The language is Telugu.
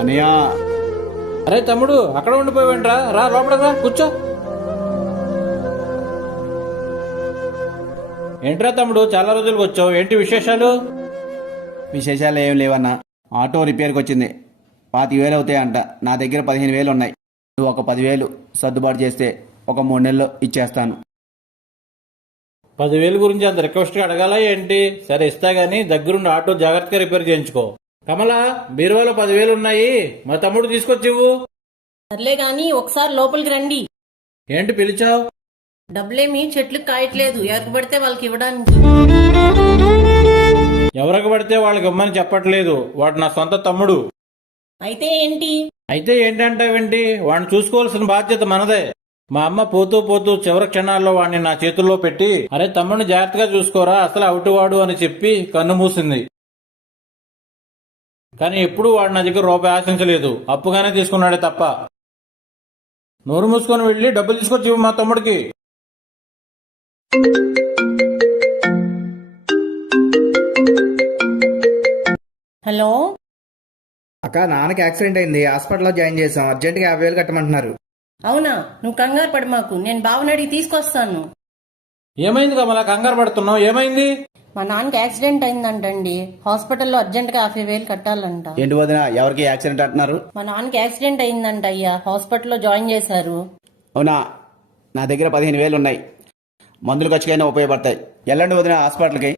అన్నయ్య. అరే తమ్ముడు, అక్కడ ఉండిపోయావేంట్రా? రా లోపలికి రా, కూర్చో. ఏంట్రా తమ్ముడు, చాలా రోజులకు వచ్చావు, ఏంటి విశేషాలు? విశేషాలు ఏం లేవన్నా. ఆటో రిపేర్కి వచ్చింది. 25,000 అవుతాయంట. నా దగ్గర 15,000 ఉన్నాయి. నువ్వు ఒక 10,000 సర్దుబాటు చేస్తే ఒక 3 నెలల్లో ఇచ్చేస్తాను. 10,000 గురించి అంత రిక్వెస్ట్గా అడగాలా ఏంటి? సరే ఇస్తా గానీ దగ్గరుండి ఆటో జాగ్రత్తగా రిపేర్ చేయించుకో. కమలా, బీరువాలో 10,000 ఉన్నాయి, మా తమ్ముడు తీసుకొచ్చి ఇవ్వు. సర్లే గాని ఒకసారి లోపలికి రండి. ఏంటి పిలిచావు? డబ్బులేమి చెట్లకు కాయట్లేదు, ఎవరికి పడితే వాళ్ళకి ఇవ్వడానికి. ఎవరికి పడితే వాళ్ళకి ఇమ్మని చెప్పట్లేదు, వాడు నా సొంత తమ్ముడు. అయితే ఏంటి? అయితే ఏంటంటావేంటి? వాడిని చూసుకోవాల్సిన బాధ్యత మనదే. మా అమ్మ పోతూ పోతూ చివరి క్షణాల్లో వాడిని నా చేతుల్లో పెట్టి, అరే తమ్ముడిని జాగ్రత్తగా చూసుకోరా, అసలు అవుటివాడు అని చెప్పి కన్ను మూసింది. కానీ ఎప్పుడు వాడు నా దగ్గర రూపాయి ఆశించలేదు, అప్పుగానే తీసుకున్నాడే తప్ప. నోరు మూసుకొని వెళ్ళి డబ్బులు తీసుకొచ్చి ఇవ్వు మా తమ్ముడికి. హలో అక్క, నాన్నకి యాక్సిడెంట్ అయింది, హాస్పిటల్లో జాయిన్ చేసాం. అర్జెంటుగా 50,000 కట్టమంటున్నారు. అవునా? నువ్వు కంగారు పడి మాకు, నేను బావని అడిగి తీసుకొస్తాను. ఏమైంది కమలా, కంగారు పడుతున్నావు? ఏమైంది? మా నాన్నకి యాక్సిడెంట్ అయిందంటండి, హాస్పిటల్లో అర్జెంటుగా 50,000 కట్టాలంట. ఏంటి వదిన, ఎవరికి యాక్సిడెంట్ అంటున్నారు? మా నాన్నకి యాక్సిడెంట్ అయిందంట అయ్యా, హాస్పిటల్లో జాయిన్ చేశారు. అవునా? నా దగ్గర 15,000 ఉన్నాయి. మందులు ఖర్చుకైనా ఉపయోగపడతాయి. వెళ్ళండి వదిన హాస్పిటల్కి.